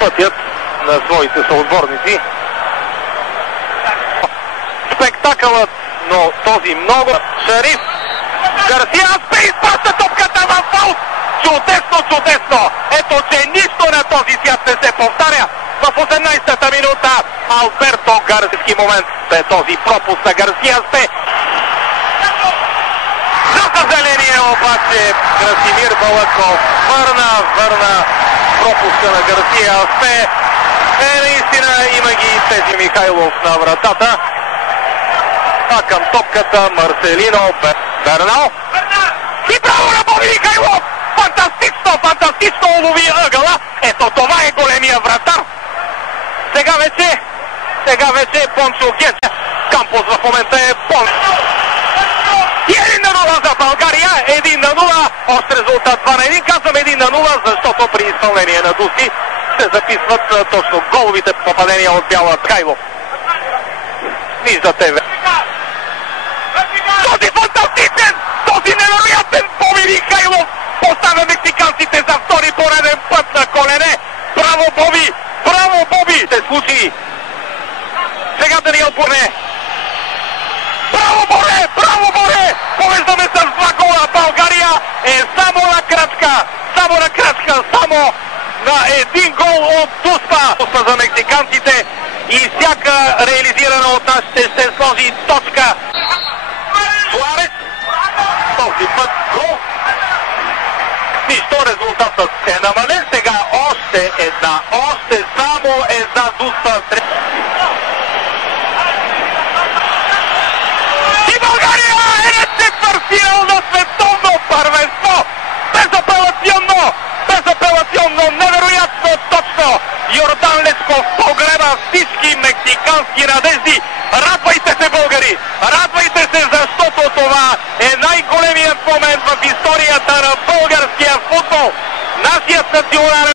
пътят на своите съотборници. Спектакълът, но този много. Шариф Гарсия Аспе изпраща топката в аут. Чудесно, чудесно! Ето, че нищо на този свят не се повтаря. В 18-та минута Алберто Гарсийски момент е този пропуск на Гарсия Аспе. За съжаление обаче Красимир Балъков върна пропуска на Гарсия Аспе. Наистина има ги Петя Михайлов на вратата. А към топката Марселино Бернал. И право на Боби Михайлов! Фантастично улови ъгъла. Ето това е големия вратар. Сега вече Пончо Генч. Кампус в момента е Пончо. И 1-0 за България. 1-0. Още резултат 2-1. Казвам 1-0, защото при изпълнение на Дуси се записват точно головите попадения от Бяла Ткайлов. Виждате този фантастичен, този невероятен Боби Михайлов поставя мексиканците за втори пореден път на колене. Браво, Боби! Браво, Боби! Се случи. Сега Даниел Боне. Браво, Боне! Браво, Боне! Повеждаме с 2 гола. България е само на крачка, само на 1 гол от Дуспа за мексиканците и всяка реализирана от нас ще сложи точка. Суарес, този път гол. Нищо, резултатът е намален. Сега само една Дуспа. И България е четвъртфинал на световно първенство. Безапелационно, невероятно точно. Йордан Лесков погреба всички мексикански надежди. Радвайте се, българи! Радвайте се, защото това е най-големият момент в историята на българския футбол. Нашият национален